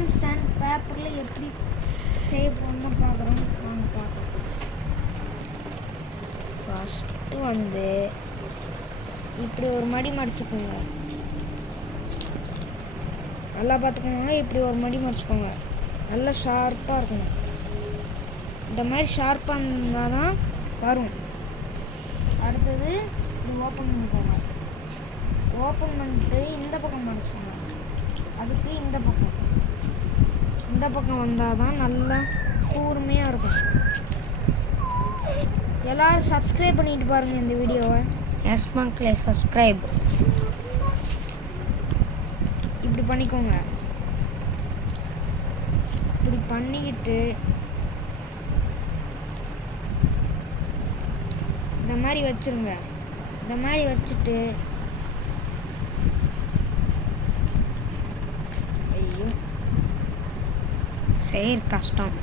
Phone stand பேப்பரில் எப்படி செய்ய போகணும்னு பார்க்குறோம். வாங்க பார்க்கலாம். ஃபஸ்ட்டு வந்து இப்படி ஒரு மடி மடிச்சுக்கோங்க. நல்லா பார்த்துக்கோங்க. இப்படி ஒரு மடி மடிச்சுக்கோங்க. நல்லா ஷார்ப்பாக இருக்கணும். இந்த மாதிரி ஷார்ப்பாக இருந்தால் தான் வரும். அடுத்தது இது ஓப்பன் பண்ணிக்கோங்க. ஓப்பன் பண்ணிட்டு இந்த பக்கம் மடிச்சுக்கோங்க. அதுக்கு இந்த பக்கம் வந்தால் தான் நல்லா கூர்மையாக இருக்கும். எல்லோரும் சப்ஸ்கிரைப் பண்ணிட்டு பாருங்கள் இந்த வீடியோவை. எஸ் மக்களே, சப்ஸ்கிரைப். இப்படி பண்ணிக்கோங்க. இப்படி பண்ணிக்கிட்டு இந்த மாதிரி வச்சுருங்க. இந்த மாதிரி வச்சுட்டு ஐயோ செய்ய கஷ்டம்.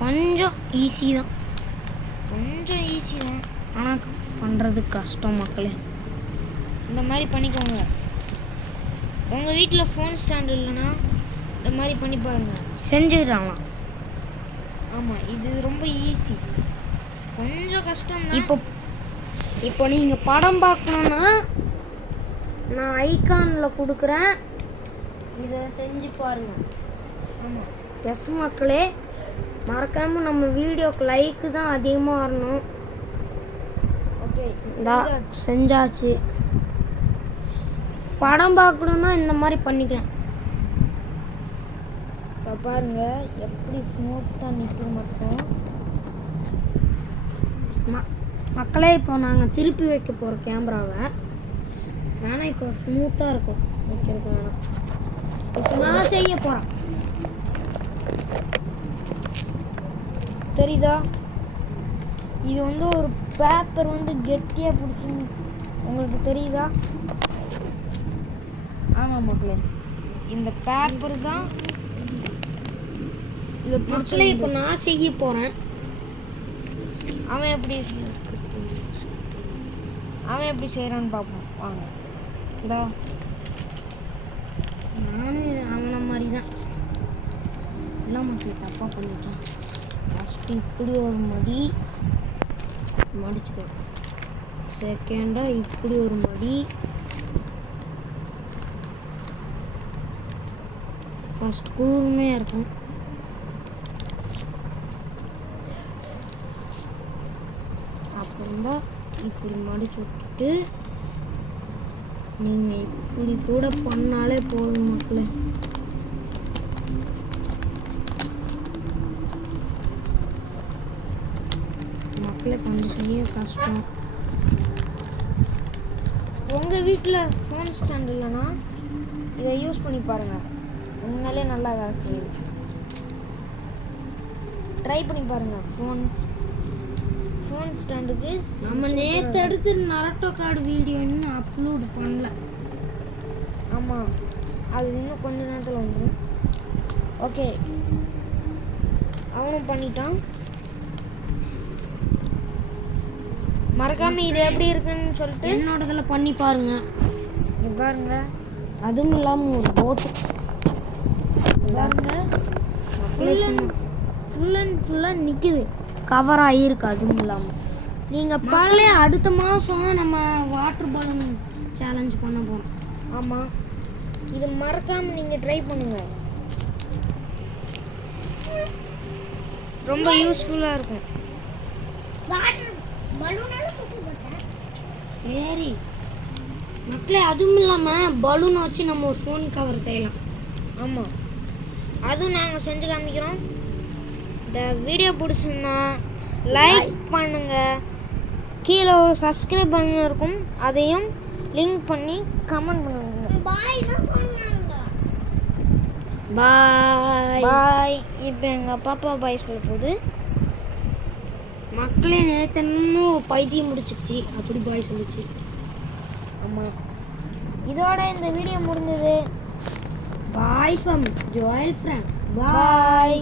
கொஞ்சம் ஈஸி தான், ஆனால் பண்ணுறது கஷ்டம் மக்களே. இந்த மாதிரி பண்ணிக்கோங்க. உங்கள் வீட்டில் ஃபோன் ஸ்டாண்ட் இல்லைன்னா இந்த மாதிரி பண்ணி பாருங்கள், செஞ்சுக்கிறாங்களாம். ஆமாம், இது ரொம்ப ஈஸி. கொஞ்சம் கஷ்டம். இப்போ நீங்கள் படம் பார்க்கணுன்னா நான் ஐகானில் கொடுக்குறேன், இதை செஞ்சு பாருங்கள். ஆமாம் எஸ் மக்களே, மறக்காமல் நம்ம வீடியோக்கு லைக்கு தான் அதிகமாக வரணும். ஓகே, செஞ்சாச்சு. படம் பார்க்கணுன்னா இந்த மாதிரி பண்ணிக்கலாம். இப்போ பாருங்கள் எப்படி ஸ்மூத்தாக நிற்கும் மட்டும். மக்களே, இப்போ நாங்கள் திருப்பி வைக்க போகிறோம் கேமராவை. வேணால் இப்போ ஸ்மூத்தாக இருக்கும் வைக்கிறதுக்கு. வேணாம், இப்போ நான் செய்ய போகிறேன். தெரியுதா? இது வந்து ஒரு பேப்பர் வந்து கெட்டியாக பிடிச்சி உங்களுக்கு தெரியுதா? ஆமாம் மக்களே, இந்த பேப்பர் தான் இது மக்களே. இப்போ நான் செய்ய போகிறேன். அவன் எப்படி செய்கிறான்னு பார்ப்போம் வாங்க. இதா நானும் அவனை மாதிரி தான் எல்லாம் மக்களே தப்பாக பண்ணிட்டேன். ஃபஸ்ட்டு இப்படி ஒரு மடி மடிச்சுக்க. செகண்டாக இப்படி ஒரு மடி. ஃபஸ்ட் கூர்மையாக இருக்கும். அப்புறம்தான் இப்படி மடிச்சு விட்டுட்டு நீங்கள் இப்படி கூட பண்ணாலே போதும் மக்களே. கொஞ்சம் செய்ய கஷ்டம். உங்கள் வீட்டில் ஃபோன் ஸ்டாண்ட் இல்லைன்னா இதை யூஸ் பண்ணி பாருங்கள், உண்மையிலே நல்லா வேலை செய்யுது. ட்ரை பண்ணி பாருங்கள். ஃபோன் ஸ்டாண்டுக்கு நம்ம நேற்று எடுத்து நரட்டோ கார்டு வீடியோ இன்னும் அப்லோட் பண்ணல. ஆமாம், அது இன்னும் கொஞ்ச நேரத்தில் வந்துடும். ஓகே, அவனும் பண்ணிட்டான். மறக்காம இது எப்படி இருக்குன்னு சொல்லிட்டு என்னோடதுல பண்ணி பாருங்க. இங்க பாருங்க, அதுவும் இல்லாமல் ஒரு போட்டு பாருங்க, ஃபுல்லாக நிற்குது, கவர் ஆகியிருக்கு. அதுவும் இல்லாமல் நீங்கள் பாலே அடுத்த மாதம் நம்ம வாட்டர் பலூன் சேலஞ்ச் பண்ண போகிறோம். ஆமாம், இது மறக்காமல் நீங்கள் ட்ரை பண்ணுங்கள், ரொம்ப யூஸ்ஃபுல்லாக இருக்கும். சரி மக்களே, அதுவும் இல்லாமல் பலூனை வச்சு நம்ம ஒரு ஃபோன் கவர் செய்யலாம். ஆமாம், அதுவும் நாங்கள் செஞ்சு காமிக்கிறோம். இந்த வீடியோ பிடிச்சுன்னா லைக் பண்ணுங்கள், கீழே ஒரு சப்ஸ்கிரைப் பண்ண இருக்கும், அதையும் லிங்க் பண்ணி கமெண்ட் பண்ணுங்க. பாய். இப்போ எங்கள் பாப்பா பாய் சொல்ல போகுது. மக்களே, நேற்று இன்னும் பைத்தியம் முடிச்சிருச்சு, அப்படி பாய் சொல்லிச்சு. ஆமாம், இதோட இந்த வீடியோ முடிஞ்சது. Bye from Joel Frank. Bye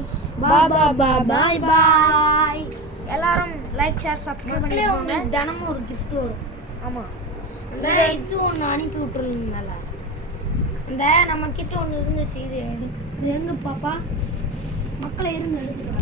bye bye. எல்லாரும் லைக் ஷேர் சப்ஸ்கிரைப் பண்ணிக்கோங்க. தினமும் ஒரு கிஃப்ட் வரும். ஆமாம், இது ஒன்று அனுப்பி விட்டுருந்தால அந்த நம்ம கிட்ட ஒன்று இருந்துச்சு. இது இது எங்க பாப்பா? மக்களை இருந்து எடுத்துட்டு